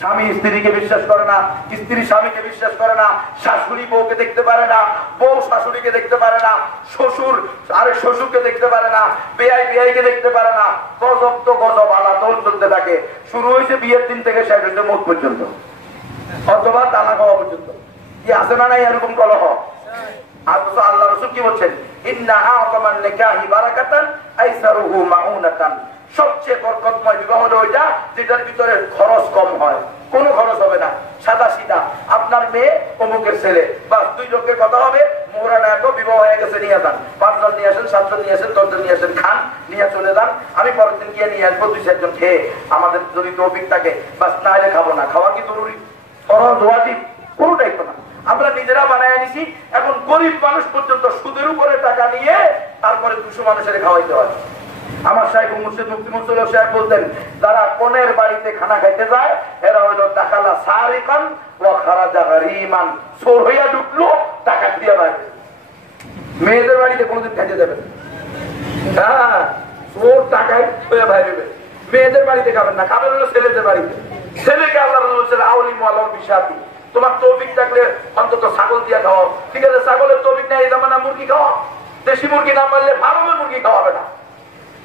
স্বামী স্ত্রীকে বিশ্বাস করে না, স্ত্রী স্বামীকে বিশ্বাস করে না, শাশুড়ি বউকে দেখতে পারে না, বউ শাশুড়িকে দেখতে পারে না, শ্বশুর আরেক শ্বশুরকে দেখতে পারে না, বেয়াই বেয়াইকে দেখতে পারে না। গজব তো গজব আলাদল চলতে থাকে। শুরু হয়েছে বিয়ের দিন থেকে শেষ হয়েছে মৌত পর্যন্ত, অথবা তালাক হওয়া পর্যন্ত। কি আছে না নাই এরকম কলহ? অথচ আল্লাহ রাসূল কি বলছেন? ইন্না আ'যামান নিকাহি বারাকাতান আইসারুহু মাউনাতান। সবচেয়ে বরকতময় বিবাহ হলো ওইটা যেটার ভিতরে খরচ কম হয়, কোনো খরচ হবে না, সাদা সিধা। আপনার মেয়ে অমুকের ছেলে, বাস 2 লোকের কথা হবে, মোহরা না একো বিবাহ হয়ে গেছে, নিয়ে যান। 5 জন নিয়ে আসেন, 7 জন নিয়ে আসেন, 10 জন নিয়ে আসেন, খান, নিয়ে চলে যান। আমি পরের দিন গিয়ে নিয়ে আসবো 2-4 জন খেয়ে, আমাদের যদি তৌফিক থাকে, বাস না হলে খাবো না। খাওয়া কি জরুরি? ফরজ ওয়াজিব কোনোটাই তো না। আমরা নিজেরা বানায় নিছি। এখন গরিব মানুষ পর্যন্ত সুদের উপরে টাকা নিয়ে তারপরে 200 মানুষের খাওয়াইতে হয়। আমার সাহেব মুর্শিদ মুফতি মুর্শিদ সাহেব বলতেন, যারা কোনের বাড়িতে খানা খাইতে যায় এরা হইল টাকালা সারিকান ওয়া খারাজা গারিমান। চোর হইয়া ঢুকলো, টাকা দিয়ে বাইরে। মেয়েদের বাড়িতে কোনোদিন খাইতে যাবেন? হ্যাঁ, চোর টাকায় হইয়া বাইরে। মেয়েদের বাড়িতে খাবেন না, খাবেন হলো ছেলেদের বাড়িতে। ছেলেকে আল্লাহ বলছেন আউলি মালাও বিশাতি। তোমার তৌফিক থাকলে অন্তত ছাগল দিয়া খাও। ঠিক আছে, ছাগলের তৌফিক নেই, এই জামানা মুরগি খাওয়া। দেশি মুরগি না পারলে ফার্মের মুরগি খাওয়াবে না,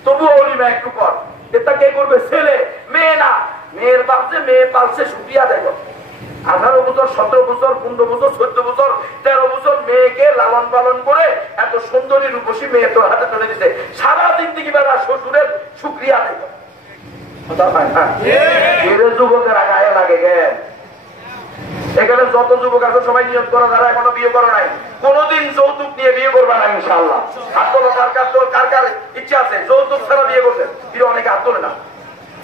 তবুও অলিমা একটু কর। এটা কে করবে? ছেলে, মেয়ে না। মেয়ের পালছে, মেয়ে পালছে শুকিয়া দেয়। 18 বছর, 17 বছর, 15 বছর, 14 বছর, 13 বছর মেয়েকে লালন পালন করে এত সুন্দরী রূপসী মেয়ে তোর হাতে তুলে দিচ্ছে। সারাদিন দিকে বেলা শ্বশুরের শুক্রিয়া দেয়। যুবকের গায়ে লাগে গে। এখানে যত যুবক আছে সবাই নিয়োগ করা, যারা এখনো বিয়ে করে নাই, কোনদিন যৌতুক নিয়ে বিয়ে করবে না ইনশাআল্লাহ। হাত তোলো, কার কার ইচ্ছা আছে যৌতুক ছাড়া বিয়ে করবেন? বিয়ে অনেকে হাত তোলে না।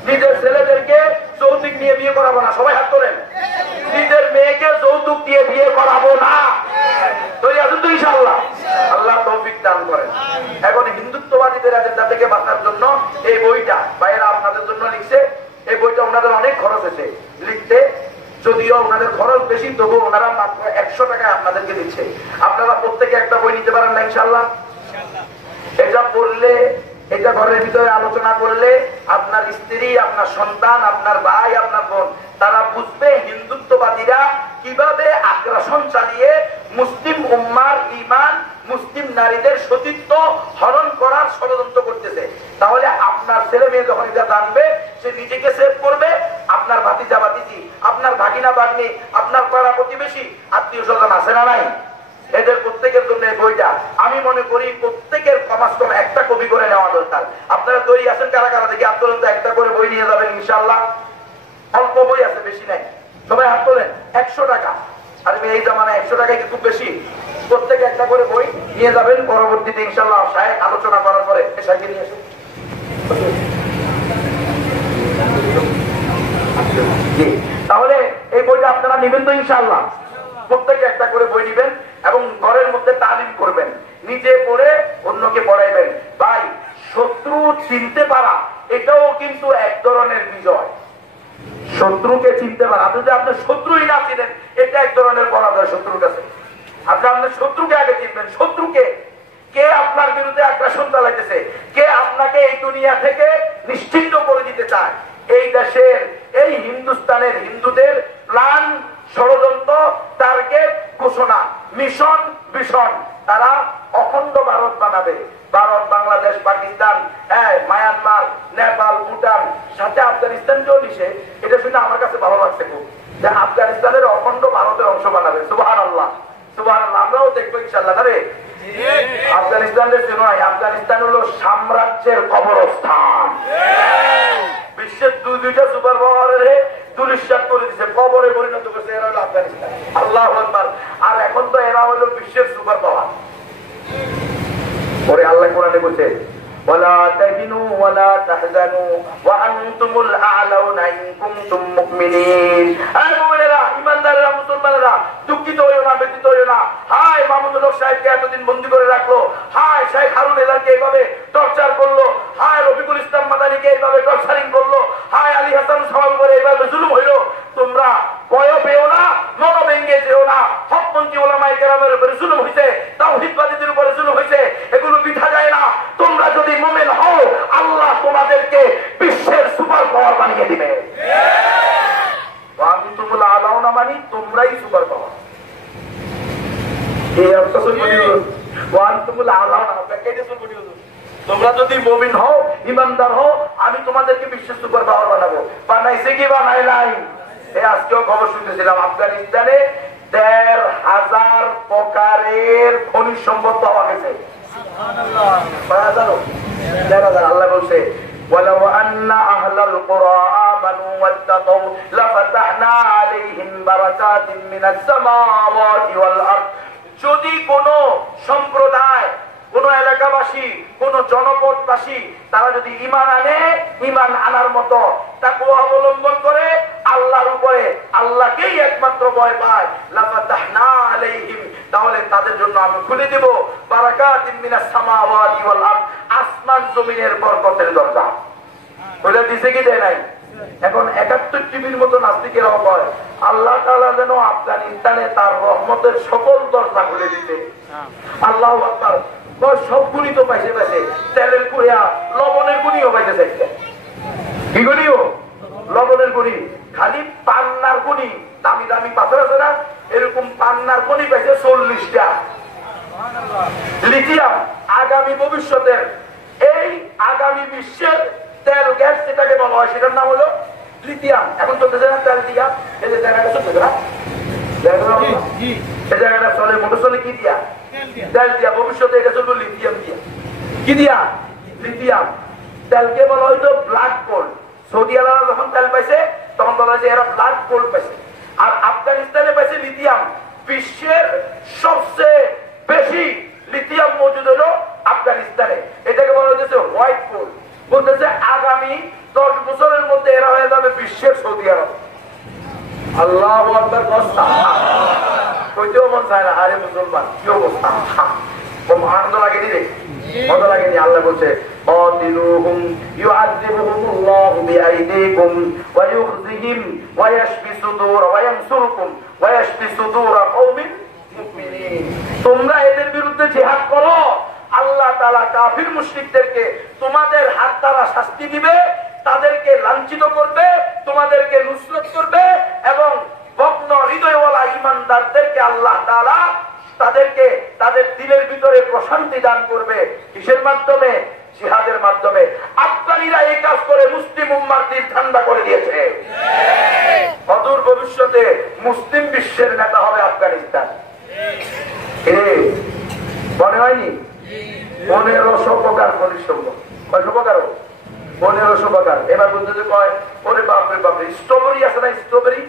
নিজের ছেলেদেরকে যৌতুক নিয়ে বিয়ে করাবো না, সবাই হাত তোলেন। নিজের মেয়েকে যৌতুক দিয়ে বিয়ে করাবো না, তৈরি আছেন তো ইনশাআল্লাহ? আল্লাহ তৌফিক দান করেন। এখন হিন্দুত্ববাদীদের এজেন্ডা থেকে বাঁচার জন্য এই বইটা ভাইয়েরা আপনাদের জন্য লিখছে। এই বইটা ওনাদের অনেক খরচ হয়েছে লিখতে, যদিও ওনাদের খরচ বেশি, তবুও ওনারা মাত্র 100 টাকায় আপনাদেরকে দিচ্ছে। আপনারা প্রত্যেকে একটা বই নিতে পারেন না ইনশাআল্লাহ? এটা পড়লে, এটা ঘরের ভিতরে আলোচনা করলে আপনার স্ত্রী, আপনার সন্তান, আপনার ভাই, আপনার বোন, তারা বুঝবে হিন্দুত্ববাদীরা কিভাবে আগ্রাসন চালিয়ে মুসলিম উম্মার ঈমান, মুসলিম নারীদের সতীত্ব হরণ করার ষড়যন্ত্র করতেছে। তাহলে আপনার ছেলে মেয়ে যখন এটা জানবে, সে নিজেকে সেভ করবে, আপনার ভাতিজা ভাতিজি, আপনার ভাগিনা ভাগ্নি, আপনার পাড়া প্রতিবেশী, আত্মীয় স্বজন আছে না নাই, এদের প্রত্যেকের জন্য এই বইটা আমি মনে করি প্রত্যেকের কমাস কম একটা কপি করে নেওয়া দরকার। আপনারা তৈরি আছেন কারা কারা? দেখি হাত তোলেন তো, একটা করে বই নিয়ে যাবেন ইনশাআল্লাহ। অল্প বই আছে, বেশি নাই, সবাই হাত তোলেন। 100 টাকা। আর এই জামানায় 100 টাকায় কি খুব বেশি? প্রত্যেকে একটা করে বই নিয়ে যাবেন। পরবর্তীতে ইনশাআল্লাহ সাহেব আলোচনা করার পরে সাহেবকে নিয়ে আসুন। তাহলে এই বইটা আপনারা নেবেন তো ইনশাআল্লাহ? প্রত্যেকে একটা করে বই নিবেন এবং ঘরের মধ্যে তালিম করবেন, নিজে পড়ে অন্যকে পড়াইবেন। ভাই, শত্রু চিনতে পারা এটাও কিন্তু এক ধরনের বিজয়। শত্রুকে চিনতে পারা, আপনি যদি আপনার শত্রুই না চিনেন, এটা এক ধরনের পরাজয় শত্রুর কাছে। আপনি আপনার শত্রুকে আগে চিনবেন। শত্রুকে, কে আপনার বিরুদ্ধে আগ্রাসন চালাইতেছে, কে আপনাকে এই দুনিয়া থেকে নিশ্চিহ্ন করে দিতে চায়। এই দেশের, এই হিন্দুস্তানের হিন্দুদের প্ল্যান, ষড়যন্ত্র, টার্গেট, ঘোষণা, মিশন, ভীষণ, তারা অখণ্ড ভারত বানাবে। ভারত, বাংলাদেশ, পাকিস্তান, মায়ানমার, নেপাল, ভুটান, সাথে আফগানিস্তানকেও নিছে। এটা শুনে আমার কাছে ভালো লাগছে খুব, যে আফগানিস্তানের অখণ্ড ভারতের অংশ বানাবে। সুবহানাল্লাহ, সুবহানাল্লাহ। আমরাও দেখবো ইনশাআল্লাহ। না রে, আফগানিস্তানের জন্য নয়, আফগানিস্তান হলো সাম্রাজ্যের কবরস্থান। বিশ্বের দুইটা সুপার পাওয়ারের দুলিশাত করে দিচ্ছে, কবরে পরিণত করছে। এরা হলো আফগানিস্তান। আল্লাহু আকবার। আর এখন তো এরা হলো বিশ্বের সুপার পাওয়ার। পরে আল্লাহ কোরআনে বলছে, ওয়ালা তাহিনু ওয়ালা তাহজানু ওয়া আনতুমুল আ'লাউনা ইন কুনতুম মুমিনিন। এই মুমিনেরা, ঈমানদারেরা, মুসলমানেরা, দুঃখিত হইও না, ব্যথিত হইও না। হায় মাহমুদুল হক সাহেবকে এতদিন বন্দী করে রাখলো, হায় শেখ হারুন এলাকে এইভাবে টর্চার করলো, হায় রফিকুল ইসলাম মাদানিকে এইভাবে টর্চারিং করলো, হায় আলী হাসান সাহেব করে এইভাবে জুলুম হইলো। তোমরা ভয় পেও না, মন ভেঙে যেও না। হকপন্থী ওলামায়ে কেরামের উপরে জুলুম হইছে, তাওহীদবাদীদের উপরে জুলুম হইছে, এগুলো বিঠা যায় না। তোমরা যদি মুমিন হও, আল্লাহ তোমাদেরকে বিশ্বের সুপার পাওয়ার বানিয়ে দিবে। আল্লাহ তোমরা যদি মুমিন হও, ইমানদার হও, আমি তোমাদেরকে বিশ্বস্ত করে পাওয়ার বানাবো। বানাইছে কি বানাই নাই? এই আজকেও খবর শুনতেছিলাম, আফগানিস্তানে ১,৫০০ প্রকারের খনিজ সম্পদ পাওয়া গেছে। আল্লাহ বলছে ولو أن أهل القرى آمنوا واتقوا لفتحنا عليهم بركات من السماوات والأرض। যদি কোন সম্প্রদায়, কোন এলাকাবাসী, কোন জনপদবাসী তারা যদি ঈমান আনে, ঈমান আনার মতো তাকওয়া অবলম্বন করে, আল্লাহর উপরে আল্লাহকেই একমাত্র ভয় পায়, লাফাতাহনা আলাইহিম, তাহলে তাদের জন্য আমি খুলে দেব বারাকাতিন মিনাস সামাওয়াতি ওয়াল আরদ, আসমান জমিনের বরকতের দরজা। বলে দিছে কি দেয় নাই? এখন ৭১ টিভির মতো নাস্তিকেরাও কয় আল্লাহ তাআলা যেন আফগানিস্তানে তার রহমতের সকল দরজা খুলে দিতে। আল্লাহু আকবার। সব গুণি তো পাইছে পাইছে, তেলের গুঁড়া, লবণের গুণিও পাইতেছে। কি গুণিও? লবণের গুণি। খালি পান্নার গুণি, দামি দামি পাথর আছে না, এরকম পান্নার গুণি পাইছে ৪০টা। লিথিয়াম আগামী ভবিষ্যতের, এই আগামী বিশ্বের তেল গ্যাস যেটাকে বলা হয় সেটার নাম হলো লিথিয়াম। এখন চলতেছে না তেল দিয়া, এই যে জায়গাটা চলতেছে না, এই জায়গাটা চলে মোটর চলে কি দিয়া? তেল দিয়া। ভবিষ্যতে এটা চলবে লিথিয়াম দিয়া। কি দিয়া? লিথিয়াম। তেলকে বলা হয়তো ব্ল্যাক গোল্ড। সৌদি আরব যখন তেল পাইছে তখন বলা হয়েছে এরা ব্ল্যাক গোল্ড পাইছে। আর আফগানিস্তানে পাইছে লিথিয়াম। বিশ্বের সবচেয়ে বেশি লিথিয়াম মজুদ হলো আফগানিস্তানে। এটাকে বলা হয়েছে হোয়াইট গোল্ড। বলতেছে আগামী ১০ বছরের মধ্যে এরা হয়ে যাবে বিশ্বের সৌদি আরব। আল্লাহু আকবার। কইতেও মন চায় না, আরে মুসলমান কি অবস্থা, আনন্দ লাগেনি রে? মজা লাগেনি? আল্লাহ বলছে قاتلوهم يعذبهم الله بأيديكم ويخزيهم ويشفي صدور وينصركم ويشفي صدور قوم مؤمنين। তোমরা এদের বিরুদ্ধে জিহাদ করো, আল্লাহ তাআলা কাফির মুশরিকদেরকে তোমাদের হাত দ্বারা শাস্তি দিবে, তাদেরকে লাঞ্ছিত করবে, তোমাদেরকে নুসরত করবে, এবং ভগ্ন হৃদয়ওয়ালা ঈমানদারদেরকে আল্লাহ তাআলা তাদেরকে তাদের দিলের ভিতরে প্রশান্তি দান করবে। কিসের মাধ্যমে? জিহাদের মাধ্যমে। আফগানিরা এই কাজ করে মুসলিম উম্মার দিল ঠান্ডা করে দিয়েছে। অদূর ভবিষ্যতে মুসলিম বিশ্বের নেতা হবে আফগানিস্তান। মনে হয়নি? ১৫০০ প্রকার খনিজ সম্পদ। কয়শো প্রকার? ১৫০০ প্রকার। এবার বলতে যে কয় ওরে বাপরে বাপরে, স্ট্রবেরি আছে না, স্ট্রবেরি,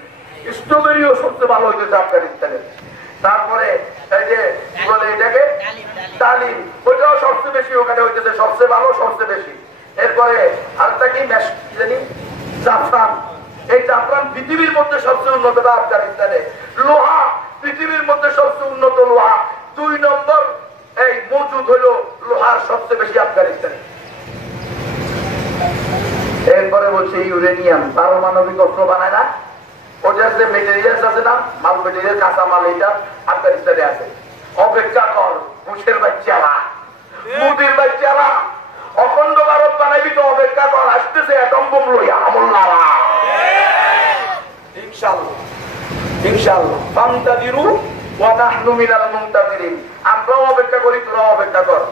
স্ট্রবেরিও সবচেয়ে ভালো হইতেছে আফগানিস্তানে। তারপরে এই যে কি বলে এটাকে, ডালিম, ওইটাও সবচেয়ে বেশি ওখানে হইতেছে, সবচেয়ে ভালো, সবচেয়ে বেশি। এরপরে আরেকটা কি জানি, জাফরান। এই জাফরান পৃথিবীর মধ্যে সবচেয়ে উন্নতটা আফগানিস্তানে। লোহা পৃথিবীর মধ্যে সবচেয়ে উন্নত লোহা। ২ নম্বর এই মজুদ হলো লোহার সবচেয়ে বেশি আফগানিস্তানে। এরপরে বলছে ইউরেনিয়াম, পারমাণবিক অস্ত্র বানায় না, ওটার যে মেটেরিয়ালস আছে না, মাল মেটেরিয়াল, কাঁচা মাল, এটা আফগানিস্তানে আছে। অপেক্ষা কর ঘুষের বাচ্চারা, মুদির বাচ্চারা, অখণ্ড ভারত বানাবি তো অপেক্ষা কর, আসতেছে অ্যাটম বোম লইয়া আমল্লারা। ইনশাআল্লাহ ইনশাআল্লাহ। ফান্তাদিরু ওয়া নাহনু মিনাল মুনতাজিরিন। আমরাও অপেক্ষা করি, তোরাও অপেক্ষা কর।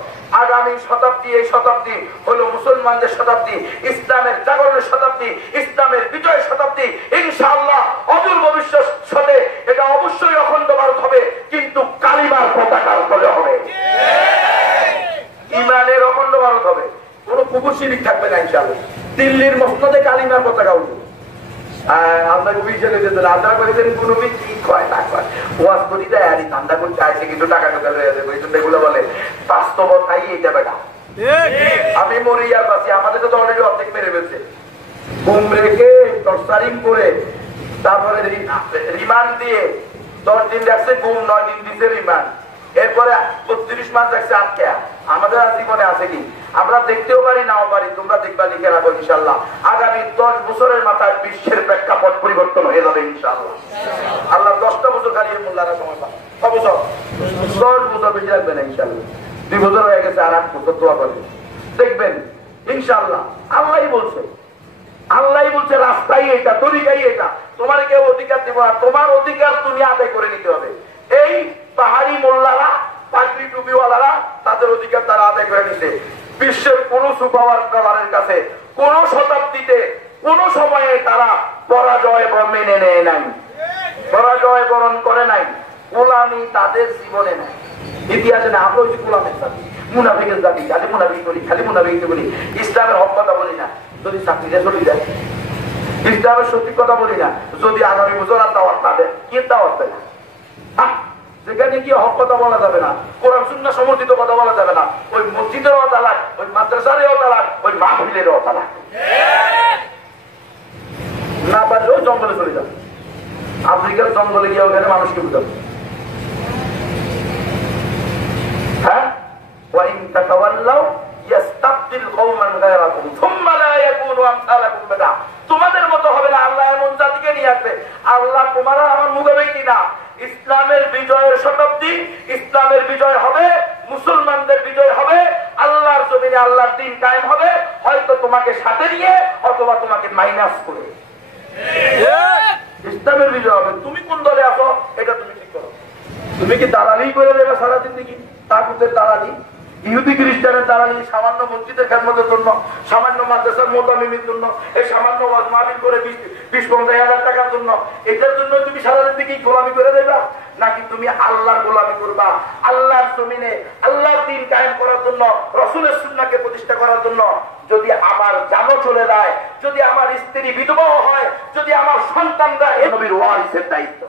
আগামী শতাব্দী, এই শতাব্দী হলো মুসলমানদের শতাব্দী, ইসলামের জাগরণের শতাব্দী, ইসলামের বিজয় শতাব্দী। ইনশাআল্লাহ অদূর ভবিষ্যতে এটা অবশ্যই অখণ্ড ভারত হবে, কিন্তু কালিমার পতাকার তলে হবে, ইমানের অখণ্ড ভারত হবে। কোন কুকুর শিরিক থাকবে না ইনশাআল্লাহ। দিল্লির মসনদে কালিমার পতাকা উঠবে। আপনাকে বিশালে যেত না, আপনারা বলেছেন কোন কি কয় না কয়, ওয়াজ করি দেয় আর ঠান্ডা করতে আসে, কিন্তু টাকা টোকা হয়ে যাবে। ওই জন্য এগুলো বলে বাস্তবতাই এটা বেটা। আমি মরি আর বাঁচি, আমাদের তো অলরেডি অর্ধেক মেরে ফেলছে। ঘুম রেখে টর্চারিং করে, তারপরে রিমান্ড দিয়ে 10 দিন রাখছে, ঘুম 9 দিন দিচ্ছে রিমান্ড, এরপরে 32 মাস রাখছে আটকা। আমাদের আর জীবনে আছে কি? আমরা দেখতেও পারি, নাও পারি। তোমরা দেখবা, লিখে রাখো ইনশাআল্লাহ। আগামী 10 বছরের মাথায় বিশ্বের প্রেক্ষাপট পরিবর্তন হয়ে যাবে ইনশাআল্লাহ। আল্লাহ 10টা বছর খালি মোল্লারা সময় পাবে। 6 বছর, 10 বছর বেশি লাগবে না ইনশাআল্লাহ। 2 বছর হয়ে গেছে, আর 8 বছর দোয়া করে দেখবেন ইনশাআল্লাহ। আল্লাহই বলছে, আল্লাহই বলছে রাস্তাই এটা, তরিকাই এটা। তোমার কেউ অধিকার দেবো না, তোমার অধিকার তুমি আদায় করে নিতে হবে। এই পাহাড়ি মোল্লারা পাগড়ি টুপিওয়ালারা তাদের অধিকার তারা আদায় করে নিছে। বিশ্বের কোন সুপার পাওয়ারের কাছে কোন শতাব্দীতে কোন সময়ে তারা পরাজয় মেনে নেয় নাই, পরাজয় বরণ করে নাই। গোলামি তাদের জীবনে নাই, ইতিহাসে না। আমরা ওই যে গোলামের জাতি, মুনাফিকের জাতি, খালি মুনাফিক করি, খালি মুনাফিক বলি, ইসলামের হক কথা বলি না। যদি চাকরিটা চলে যায়, ইসলামের সত্যি কথা বলি না। যদি আগামী বছর আর দাওয়াত না দেয়, কি দাওয়াত দেয় না? যেখানে কি হক কথা বলা যাবে না, কোরআন সুন্নাহ সমর্থিত কথা বলা যাবে না, ওই মসজিদেরও তালাক, ওই মাদ্রাসারও তালাক, ওই মাহফিলেরও তালাক। না পারলেও জঙ্গলে চলে যাবে, আফ্রিকার জঙ্গলে গিয়ে ওখানে মানুষকে বুঝাবে। হ্যাঁ, ওয়াইন তাতাওয়াল্লাউ ইয়াস্তাবদিল কওমান গায়রাকুম সুম্মা লা ইয়াকুনু আমসালাকুম বাদা। তোমাদের মতো হবে না, আল্লাহ এমন জাতিকে নিয়ে আসবে। আল্লাহ তোমার আমার মুখাপেক্ষি না। ইসলামের বিজয়ের শতাব্দী, ইসলামের বিজয় হবে, মুসলমানদের বিজয় হবে, আল্লাহর জমিনে আল্লাহর দ্বীন কায়েম হবে, হয়তো তোমাকে সাথে নিয়ে অথবা তোমাকে মাইনাস করে। ইসলামের বিজয় হবে। তুমি কোন দলে আছো এটা তুমি ঠিক করো। তুমি কি দালালি করে দেবে সারাদিন দিকে? তাগুতের দালালি, ইহুদি খ্রিস্টানের দালালি, সামান্য মসজিদের খেদমতের জন্য, সামান্য মাদ্রাসার মোতামিমের জন্য, এই সামান্য মাহফিল করে 20-50 টাকার জন্য, এটার জন্য তুমি সারাদিন দিকে গোলামি করে দেবা? নাকি তুমি আল্লাহর গোলামি করবা, আল্লাহর জমিনে আল্লাহর দ্বীন কায়েম করার জন্য, রাসূলের সুন্নাহকে প্রতিষ্ঠা করার জন্য? যদি আমার জানও চলে যায়, যদি আমার স্ত্রী বিধবাও হয়, যদি আমার সন্তানরা এই নবীর ওয়ারিসের দায়িত্ব।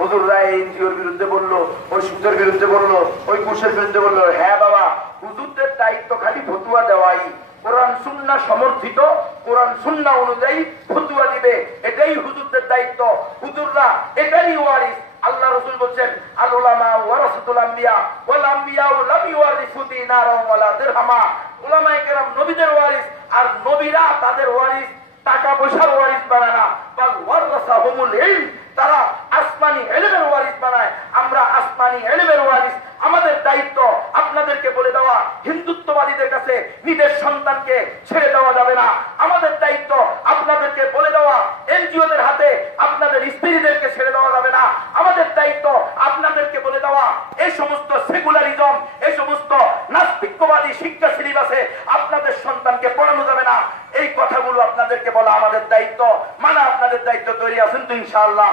হুজুররা এনজিওর বিরুদ্ধে বললো, ওই সুদের বিরুদ্ধে বললো, ওই ঘুষের বিরুদ্ধে বললো। হ্যাঁ বাবা, হুজুরদের দায়িত্ব খালি ফতুয়া দেওয়াই, কোরআন সুন্নাহ সমর্থিত, কোরআন সুন্নাহ অনুযায়ী ফতুয়া দিবে, এটাই হুজুরদের দায়িত্ব। হুজুররা এটাই ওয়ারিস। আল্লাহ রাসূল বলেন, আল উলামা ওয়ারাসাতুল আম্বিয়া ওয়াল আম্বিয়া লাম ইওয়ারিসু দিনারাও ওয়ালা দিরহামা। উলামায়ে কেরাম নবীদের ওয়ারিস, আর নবীরা তাদের ওয়ারিস টাকা পয়সার ওয়ারিস বানায় না, বাল ওয়ারাসাহুমুল ইলম, তারা আসমানি ইলমের ওয়ারিস বানায়। আমরা আসমানি ইলমের ওয়ারিস। আমাদের দায়িত্ব আপনাদেরকে বলে দেওয়া, হিন্দুত্ববাদীদের কাছে নিজের সন্তানকে ছেড়ে দেওয়া যাবে না। আমাদের দায়িত্ব আপনাদেরকে বলে দেওয়া, এনজিওদের হাতে আপনাদের স্ত্রীদেরকে ছেড়ে দেওয়া যাবে না। আমাদের দায়িত্ব আপনাদেরকে বলে দেওয়া, এই সমস্ত সেকুলারিজম, এই সমস্ত নাস্তিকবাদী শিক্ষা সিলেবাসে আপনাদের সন্তানকে পড়ানো যাবে না। এই কথাগুলো আপনাদেরকে বলা আমাদের দায়িত্ব, মানে আপনাদের দায়িত্ব। তৈরি আছেন তো ইনশাআল্লাহ?